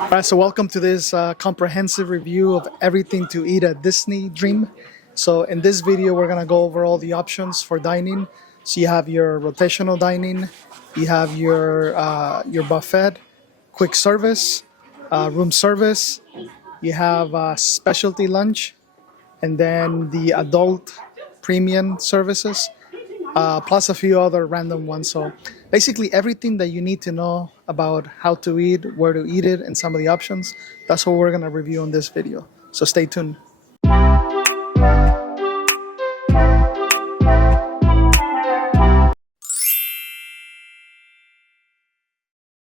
All right, so welcome to this comprehensive review of everything to eat at Disney Dream. So in this video, we're gonna go over all the options for dining. So you have your rotational dining, you have your buffet, quick service, room service, you have specialty lunch, and then the adult premium services, plus a few other random ones. So basically everything that you need to know about how to eat, where to eat it, and some of the options, that's what we're gonna review in this video. So stay tuned.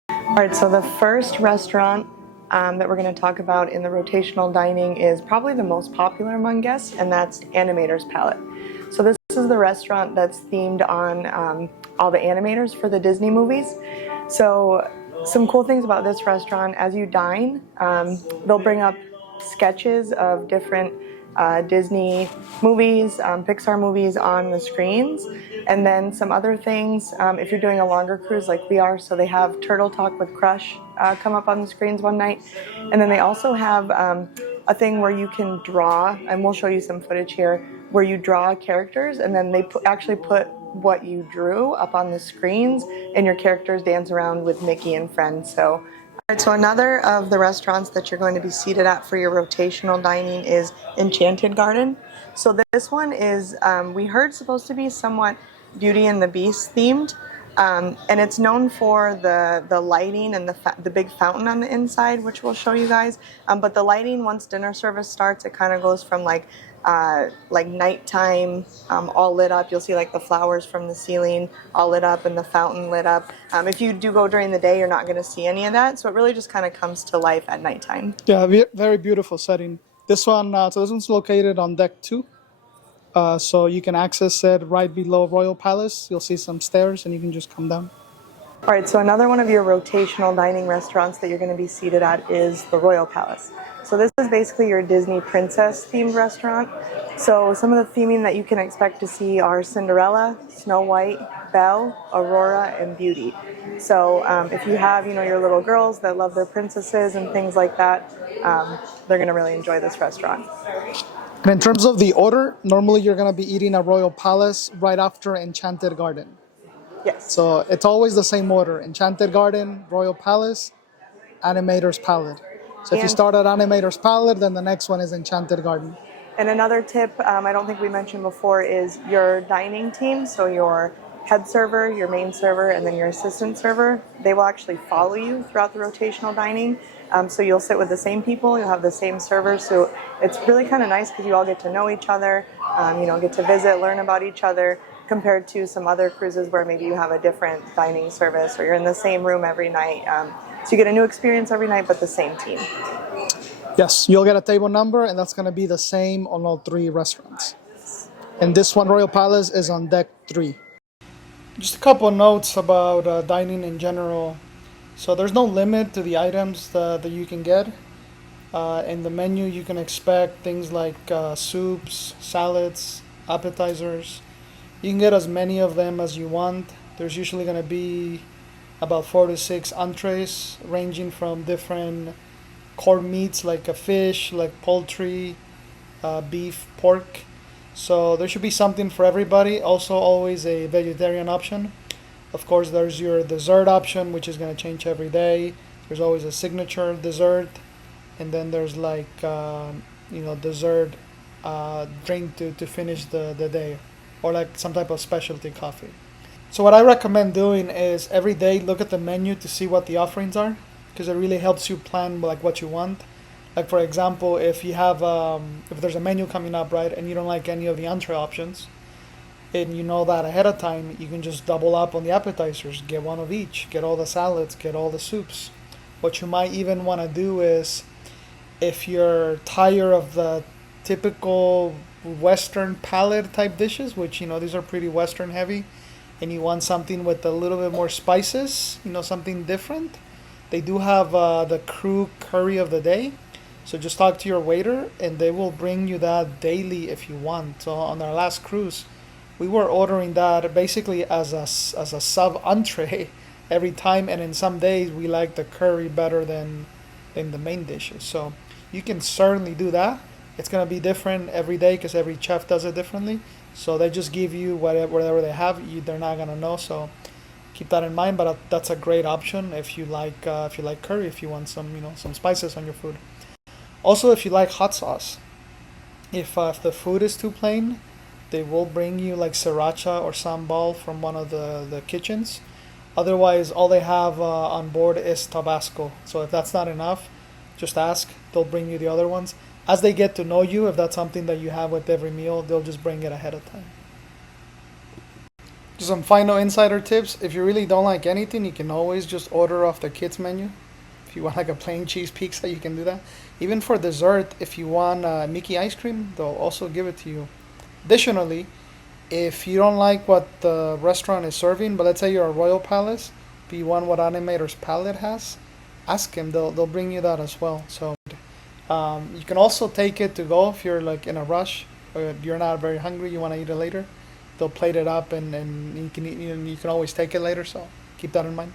All right, so the first restaurant that we're going to talk about in the rotational dining is probably the most popular among guests, and that's Animator's Palate. So this is the restaurant that's themed on all the animators for the Disney movies. So some cool things about this restaurant, as you dine, they'll bring up sketches of different Disney movies, Pixar movies on the screens, and then some other things if you're doing a longer cruise like we are. So they have Turtle Talk with Crush come up on the screens one night, and then they also have a thing where you can draw, and we'll show you some footage here, where you draw characters, and then they actually put what you drew up on the screens, and your characters dance around with Mickey and friends. So another of the restaurants that you're going to be seated at for your rotational dining is Enchanted Garden. So this one is, we heard, supposed to be somewhat Beauty and the Beast themed, and it's known for the lighting and the big fountain on the inside, which we'll show you guys. But the lighting, once dinner service starts, it kind of goes from like nighttime, all lit up. You'll see like the flowers from the ceiling all lit up and the fountain lit up. If you do go during the day, you're not going to see any of that. So it really just kind of comes to life at nighttime. Yeah, very beautiful setting. This one, so this one's located on deck 2. So you can access it right below Royal Palace. You'll see some stairs and you can just come down. All right, so another one of your rotational dining restaurants that you're going to be seated at is the Royal Palace. So this is basically your Disney princess themed restaurant. So some of the theming that you can expect to see are Cinderella, Snow White, Belle, Aurora, and Beauty. So if you have, your little girls that love their princesses and things like that, they're going to really enjoy this restaurant. And in terms of the order, normally you're going to be eating at Royal Palace right after Enchanted Garden. Yes. So it's always the same order: Enchanted Garden, Royal Palace, Animator's Palate. So if you start at Animator's Palate, then the next one is Enchanted Garden. And another tip I don't think we mentioned before is your dining team. So your head server, your main server, and then your assistant server, they will actually follow you throughout the rotational dining. So you'll sit with the same people, you'll have the same servers. So it's really kind of nice because you all get to know each other, get to visit, learn about each other, compared to some other cruises where maybe you have a different dining service or you're in the same room every night. So you get a new experience every night, but the same team. Yes, you'll get a table number, and that's going to be the same on all 3 restaurants. And this one, Royal Palace, is on deck 3. Just a couple of notes about dining in general. So there's no limit to the items that you can get. In the menu, you can expect things like soups, salads, appetizers. You can get as many of them as you want. There's usually going to be about 4 to 6 entrees, ranging from different core meats like a fish, like poultry, beef, pork. So there should be something for everybody. Also, always a vegetarian option. Of course, there's your dessert option, which is going to change every day. There's always a signature dessert, and then there's dessert drink to finish the day, or like some type of specialty coffee. So what I recommend doing is every day look at the menu to see what the offerings are, because it really helps you plan like what you want. Like for example, if you have if there's a menu coming up, right, and you don't like any of the entree options, and you know that ahead of time, you can just double up on the appetizers, get one of each, get all the salads, get all the soups. What you might even want to do is, if you're tired of the typical Western palate type dishes, which these are pretty Western heavy, and you want something with a little bit more spices, something different, they do have the crew curry of the day. So just talk to your waiter and they will bring you that daily if you want. So on our last cruise, we were ordering that basically as a sub entree every time, and in some days we like the curry better than in the main dishes. So you can certainly do that. It's gonna be different every day because every chef does it differently. So they just give you whatever they have. They're not gonna know. So keep that in mind. But that's a great option if you like curry, if you want some some spices on your food. Also, if you like hot sauce, if the food is too plain, they will bring you like sriracha or sambal from one of the kitchens. Otherwise, all they have on board is Tabasco. So if that's not enough, just ask. They'll bring you the other ones. As they get to know you, if that's something that you have with every meal, they'll just bring it ahead of time. Just some final insider tips. If you really don't like anything, you can always just order off the kids menu. If you want like a plain cheese pizza, you can do that. Even for dessert, if you want Mickey ice cream, they'll also give it to you. Additionally, if you don't like what the restaurant is serving, but let's say you're a Royal Palace, but you want what Animator's Palate has, ask him. They'll bring you that as well. So you can also take it to go if you're like in a rush or you're not very hungry, you want to eat it later. They'll plate it up and you can always take it later. So keep that in mind.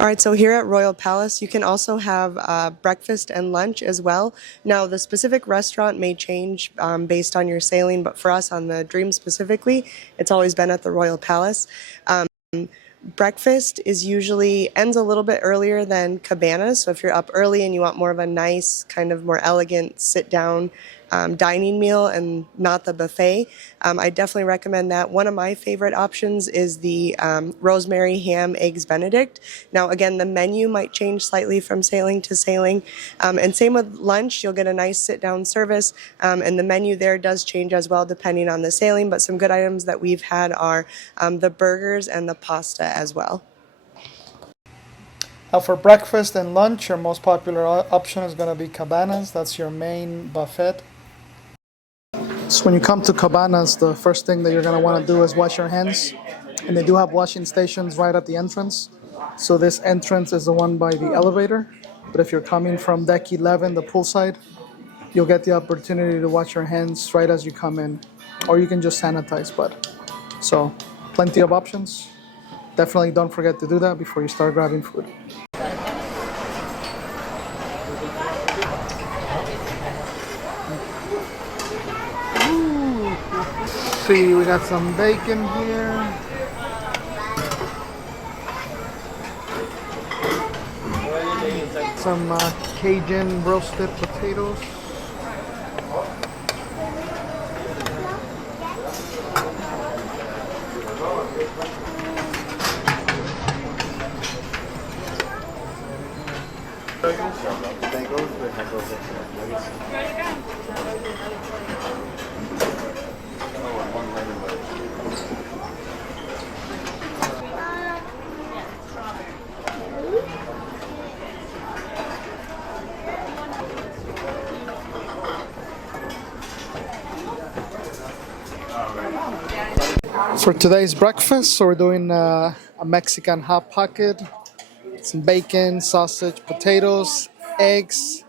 All right, so here at Royal Palace, you can also have breakfast and lunch as well. Now, the specific restaurant may change based on your sailing, but for us on the Dream specifically, it's always been at the Royal Palace. Breakfast is usually ends a little bit earlier than Cabanas. So if you're up early and you want more of a nice, kind of more elegant sit-down dining meal and not the buffet, I definitely recommend that. One of my favorite options is the rosemary ham eggs Benedict. Now, again, the menu might change slightly from sailing to sailing. And same with lunch, you'll get a nice sit-down service. And the menu there does change as well depending on the sailing. But some good items that we've had are the burgers and the pasta as well. Now for breakfast and lunch, your most popular option is going to be Cabanas. That's your main buffet. So when you come to Cabanas, the first thing that you're going to want to do is wash your hands. And they do have washing stations right at the entrance. So this entrance is the one by the elevator. But if you're coming from deck 11, the poolside, you'll get the opportunity to wash your hands right as you come in. Or you can just sanitize, so plenty of options. Definitely don't forget to do that before you start grabbing food. See, we got some bacon here. Some Cajun roasted potatoes. For today's breakfast, so we're doing a Mexican hot pocket, some bacon, sausage, potatoes, eggs,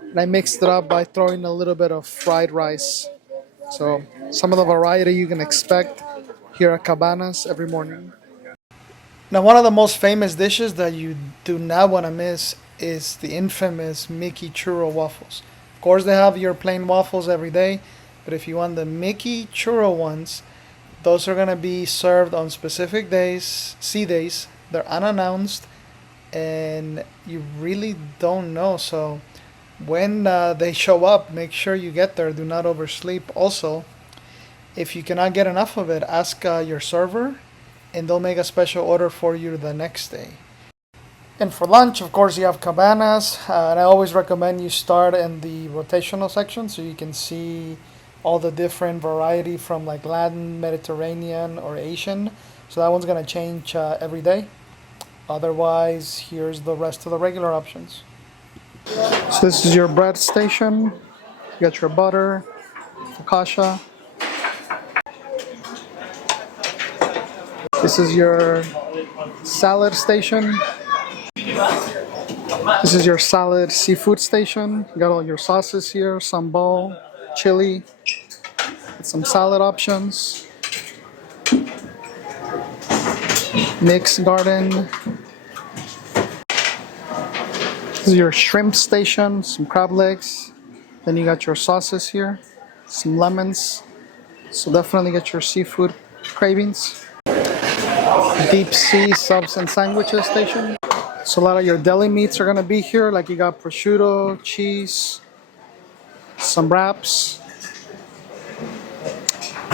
and I mixed it up by throwing a little bit of fried rice. So some of the variety you can expect here at Cabanas every morning. Now, one of the most famous dishes that you do not want to miss is the infamous Mickey churro waffles. Of course, they have your plain waffles every day, but if you want the Mickey churro ones, those are going to be served on specific days, sea days. They're unannounced, and you really don't know. So when they show up, make sure you get there. Do not oversleep. Also, if you cannot get enough of it, ask your server, and they'll make a special order for you the next day. And for lunch, of course, you have Cabanas, and I always recommend you start in the rotational section so you can see all the different variety from like Latin, Mediterranean, or Asian. So that one's gonna change every day. Otherwise, here's the rest of the regular options. So this is your bread station. You got your butter, focaccia. This is your salad station. This is your salad seafood station. You got all your sauces here, sambal, chili, some salad options. Mixed garden. This is your shrimp station, some crab legs. Then you got your sauces here, some lemons. So definitely get your seafood cravings. Deep sea subs and sandwiches station. So a lot of your deli meats are gonna be here, like you got prosciutto, cheese, some wraps,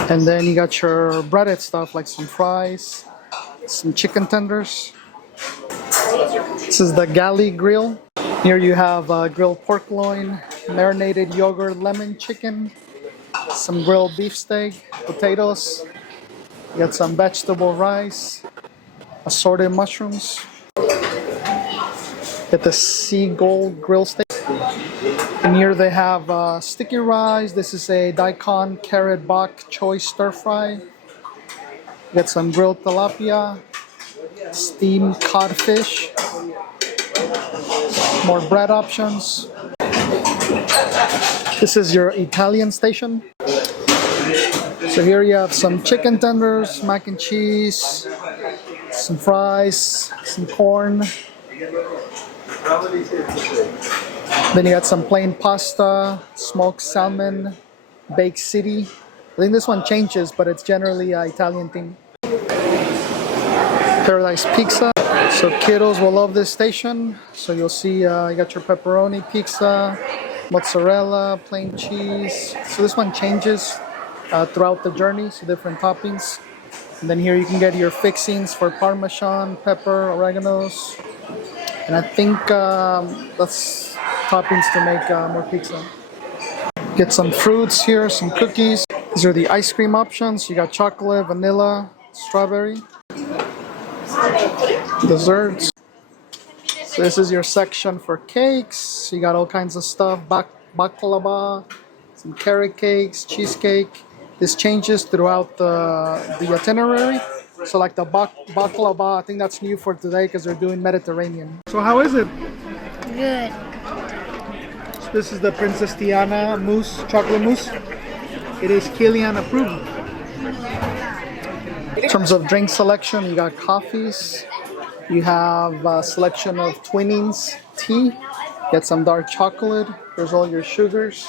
and then you got your breaded stuff like some fries, some chicken tenders. This is the galley grill. Here you have grilled pork loin, marinated yogurt lemon chicken, some grilled beef steak, potatoes. You got some vegetable rice, assorted mushrooms. Get the sea gold grill steak. And here they have sticky rice. This is a daikon carrot bok choy stir fry. Get some grilled tilapia, steamed codfish, more bread options. This is your Italian station. So here you have some chicken tenders, mac and cheese, some fries, some corn. Then you got some plain pasta, smoked salmon, baked city. I think this one changes, but it's generally Italian theme. Paradise pizza. So kiddos will love this station. So you'll see you got your pepperoni pizza, mozzarella, plain cheese. So this one changes throughout the journey, so different toppings. And then here you can get your fixings for Parmesan, pepper, oreganos. And I think that's toppings to make more pizza. Get some fruits here, some cookies. These are the ice cream options. You got chocolate, vanilla, strawberry. Desserts. So this is your section for cakes. You got all kinds of stuff. Baklava, some carrot cakes, cheesecake. This changes throughout the itinerary. So like the baklava, I think that's new for today because they're doing Mediterranean. So how is it? Good. So this is the Princess Diana mousse, chocolate mousse. It is Kilian approved. In terms of drink selection, you got coffees. You have a selection of Twinings tea. Get some dark chocolate. There's all your sugars.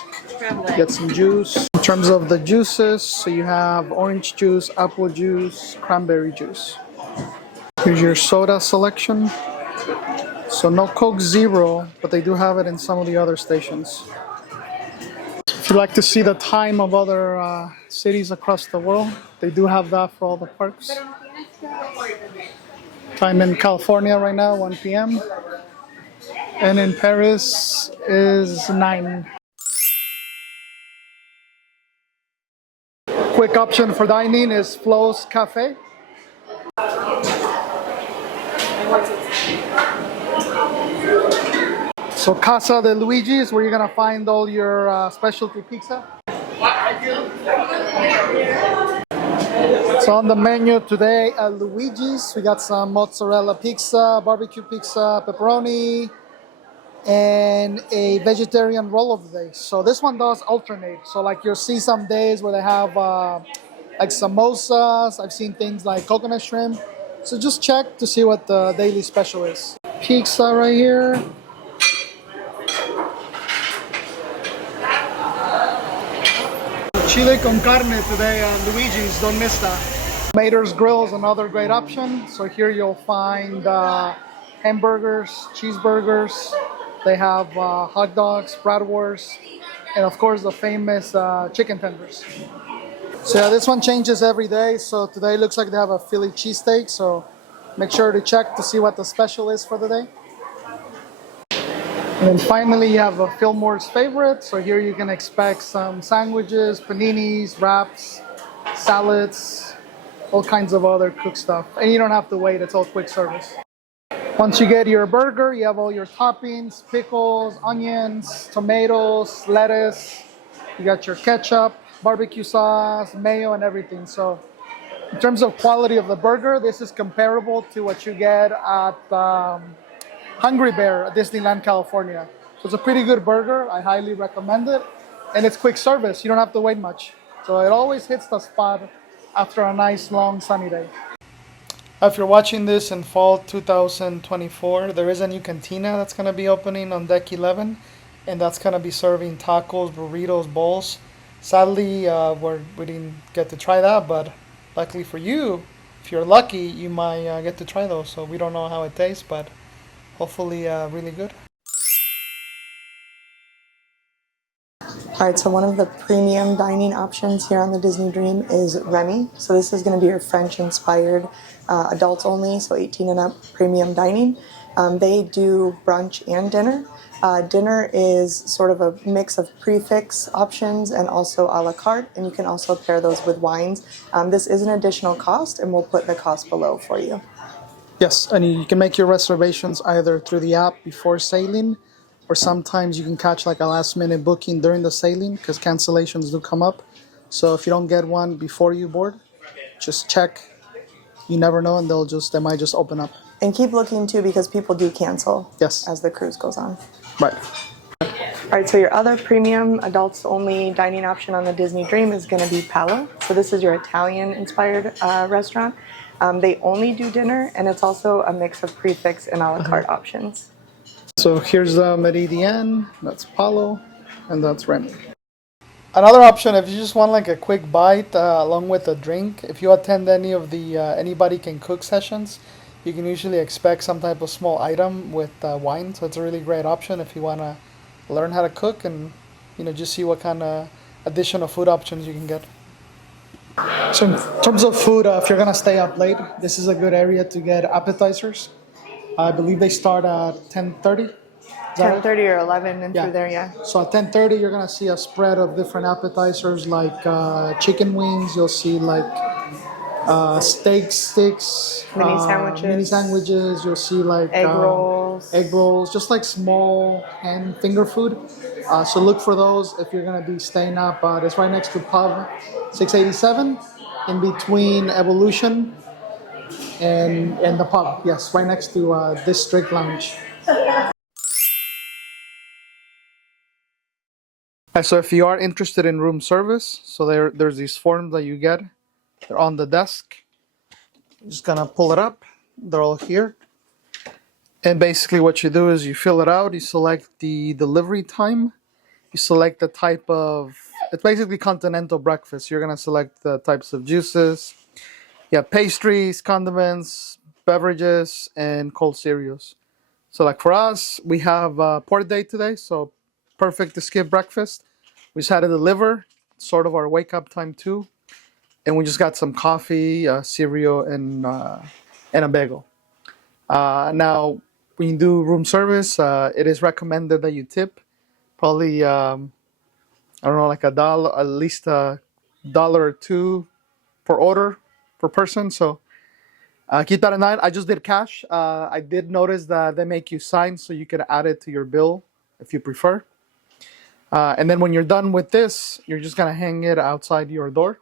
Get some juice. In terms of the juices, so you have orange juice, apple juice, cranberry juice. Here's your soda selection. So no Coke Zero, but they do have it in some of the other stations. If you'd like to see the time of other cities across the world, they do have that for all the parks. Time in California right now, 1 p.m. And in Paris is 9. Quick option for dining is Flo's Cafe. So Casa de Luigi is where you're gonna find all your specialty pizza. So on the menu today at Luigi's, we got some mozzarella pizza, barbecue pizza, pepperoni, and a vegetarian roll of the day. So this one does alternate. So like you'll see some days where they have like samosas. I've seen things like coconut shrimp. So just check to see what the daily special is. Pizza right here. Chile con carne today at Luigi's, don't miss that. Mater's Grill is another great option. So here you'll find hamburgers, cheeseburgers. They have hot dogs, bratwurst, and of course the famous chicken tenders. So yeah, this one changes every day. So today looks like they have a Philly cheesesteak. So make sure to check to see what the special is for the day. And then finally you have a Fillmore's favorite. So here you can expect some sandwiches, paninis, wraps, salads, all kinds of other cooked stuff. And you don't have to wait, it's all quick service. Once you get your burger, you have all your toppings, pickles, onions, tomatoes, lettuce. You got your ketchup, barbecue sauce, mayo, and everything. So in terms of quality of the burger, this is comparable to what you get at Hungry Bear at Disneyland, California. So it's a pretty good burger. I highly recommend it. And it's quick service. You don't have to wait much. So it always hits the spot after a nice, long, sunny day. If you're watching this in fall 2024, there is a new cantina that's going to be opening on deck 11, and that's going to be serving tacos, burritos, bowls. Sadly, we didn't get to try that, but luckily for you, if you're lucky, you might get to try those. So we don't know how it tastes, but hopefully really good. All right, so one of the premium dining options here on the Disney Dream is Remy. So this is going to be your French-inspired adults only, so 18 and up premium dining. They do brunch and dinner. Dinner is sort of a mix of prefix options and also a la carte, and you can also pair those with wines. This is an additional cost, and we'll put the cost below for you. Yes, and you can make your reservations either through the app before sailing, or sometimes you can catch like a last minute booking during the sailing because cancellations do come up. So if you don't get one before you board, just check. You never know, and they might just open up. And keep looking too, because people do cancel Yes. as the cruise goes on. Right. All right, so your other premium adults only dining option on the Disney Dream is going to be Palo. So this is your Italian inspired restaurant. They only do dinner, and it's also a mix of prefix and a la carte options. So here's the Meridian, that's Palo, and that's Remy. Another option, if you just want like a quick bite along with a drink, if you attend any of the Anybody Can Cook sessions, you can usually expect some type of small item with wine. So it's a really great option if you want to learn how to cook and just see what kind of additional food options you can get. So in terms of food, if you're gonna stay up late, this is a good area to get appetizers. I believe they start at 10:30. 10:30 or 11 and through there, yeah. So at 10:30, you're gonna see a spread of different appetizers like chicken wings. You'll see like steak sticks, mini sandwiches. You'll see like egg rolls, just like small hand finger food. So look for those if you're gonna be staying up. It's right next to Pub 687, in between Evolution and the pub. Yes, right next to District Lounge. So if you are interested in room service, so there's these forms that you get. They're on the desk. You're just gonna pull it up. They're all here. And basically what you do is you fill it out, you select the delivery time, you select the type of, it's basically continental breakfast. You're gonna select the types of juices. You have pastries, condiments, beverages, and cold cereals. So like for us, we have port day today, so perfect to skip breakfast. We just had to deliver, sort of our wake up time too. And we just got some coffee, cereal, and a bagel. Now, when you do room service, it is recommended that you tip. Probably, I don't know, like $1, at least $1 or $2 per order per person. So keep that in mind. I just did cash. I did notice that they make you sign so you can add it to your bill if you prefer. And then when you're done with this, you're just gonna hang it outside your door.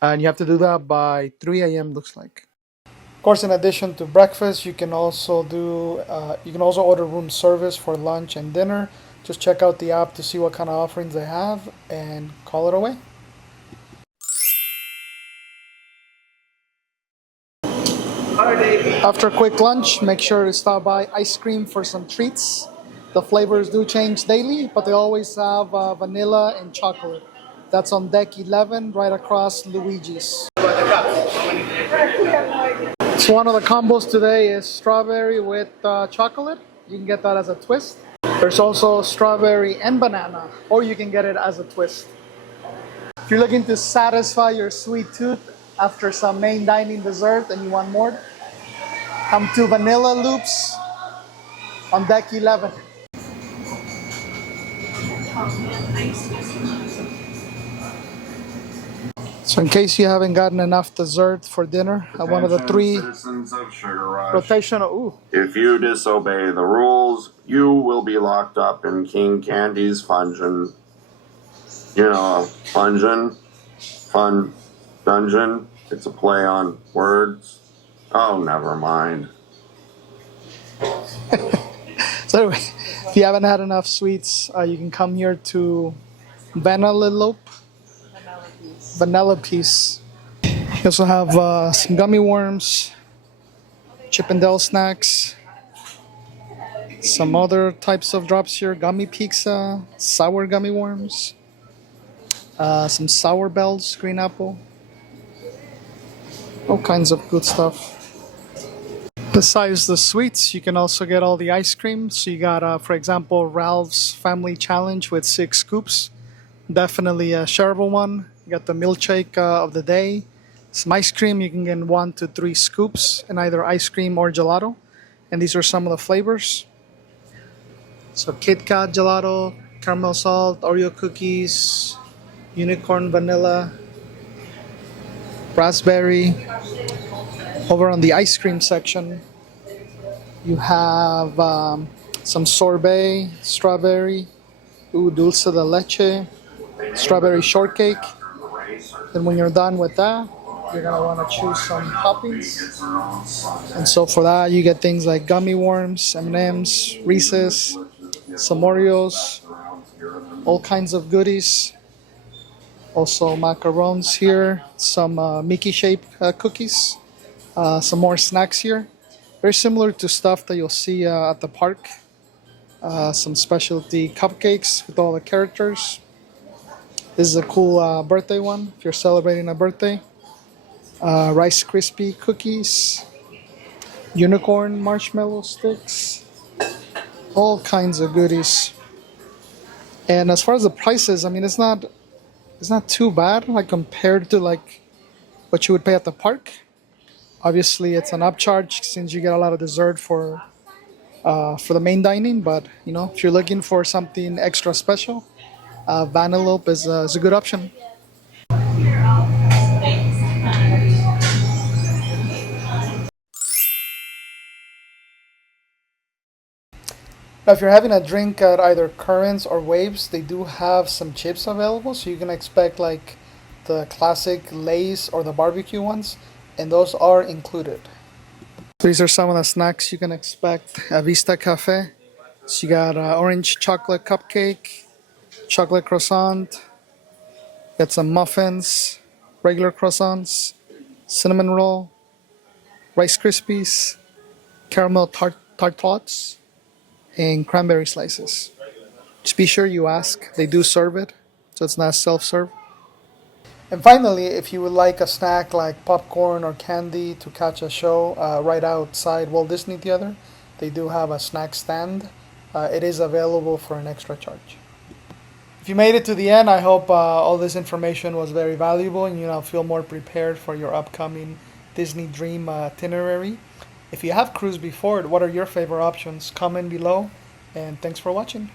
And you have to do that by 3 a.m. looks like. Of course, in addition to breakfast, you can also order room service for lunch and dinner. Just check out the app to see what kind of offerings they have and call it away. After a quick lunch, make sure to stop by Ice Cream for some treats. The flavors do change daily, but they always have vanilla and chocolate. That's on deck 11, right across Luigi's. So one of the combos today is strawberry with chocolate. You can get that as a twist. There's also strawberry and banana, or you can get it as a twist. If you're looking to satisfy your sweet tooth after some main dining dessert and you want more, come to Vanilla Loops on deck 11. So in case you haven't gotten enough dessert for dinner, one of the 3 citizens of Sugar Rush. rotational. Ooh. If you disobey the rules, you will be locked up in King Candy's Fungeon. Fungeon, fun dungeon. It's a play on words. Oh, never mind. So anyway, if you haven't had enough sweets, you can come here to Vanellope. Vanellope. You also have some gummy worms, Chip and Dale snacks, some other types of drops here, gummy pizza, sour gummy worms, some sour bells, green apple, all kinds of good stuff. Besides the sweets, you can also get all the ice cream. So you got, for example, Ralph's Family Challenge with 6 scoops. Definitely a shareable one. You got the milkshake of the day. Some ice cream, you can get 1 to 3 scoops in either ice cream or gelato. And these are some of the flavors. So Kit Kat gelato, caramel salt, Oreo cookies, unicorn vanilla, raspberry. Over on the ice cream section, you have some sorbet, strawberry, dulce de leche, strawberry shortcake. Then when you're done with that, you're gonna want to choose some toppings. And so for that, you get things like gummy worms, M&Ms, Reese's, some Oreos, all kinds of goodies. Also macarons here, some Mickey shaped cookies. Some more snacks here. Very similar to stuff that you'll see at the park. Some specialty cupcakes with all the characters. This is a cool birthday one if you're celebrating a birthday. Rice Krispie cookies. Unicorn marshmallow sticks. All kinds of goodies. And as far as the prices, I mean, it's not too bad like compared to like what you would pay at the park. Obviously, it's an upcharge since you get a lot of dessert for the main dining. But you know, if you're looking for something extra special, Vanellope is a good option. Now, if you're having a drink at either Currents or Waves, they do have some chips available, so you can expect like the classic Lay's or the barbecue ones, and those are included. These are some of the snacks you can expect at Vista Cafe. So you got orange chocolate cupcake, chocolate croissant, got some muffins, regular croissants, cinnamon roll, Rice Krispies, caramel tartlets, and cranberry slices. Just be sure you ask. They do serve it, so it's not self-serve. And finally, if you would like a snack like popcorn or candy to catch a show right outside Walt Disney Theater, they do have a snack stand. It is available for an extra charge. If you made it to the end, I hope all this information was very valuable and you now feel more prepared for your upcoming Disney Dream itinerary. If you have cruised before, what are your favorite options? Comment below, and thanks for watching.